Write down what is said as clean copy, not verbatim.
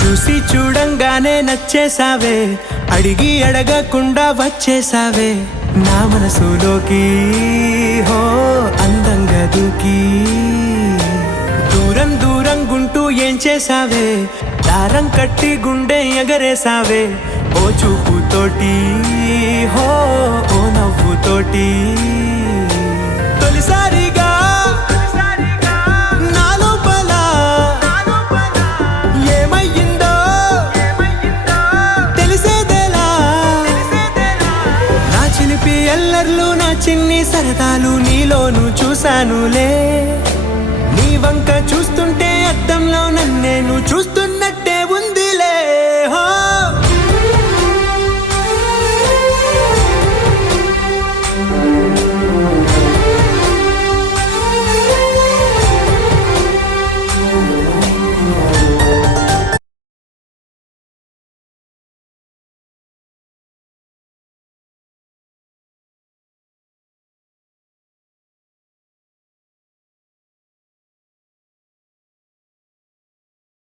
చూసి చూడంగానే నచ్చేసావే, అడిగి అడగకుండా వచ్చేసావే నా మనసులోకి. హో అందంగా దూకి దూరం దూరం గుంటూ ఏం చేసావే, దారం కట్టి గుండె ఎగరేసావే ఓ చూపుతోటి. హో ఓ నవ్వుతోటి తొలిసారిగా నా లోపల ఏమయ్యిందో తెలిసేదేలా. నా చిలిపి ఎల్లర్లు నా చిన్ని సరదాలు నీలోను చూశానులే. నీ వంక చూస్తుంటే అద్దంలో నన్నేను చూస్తున్నట్టు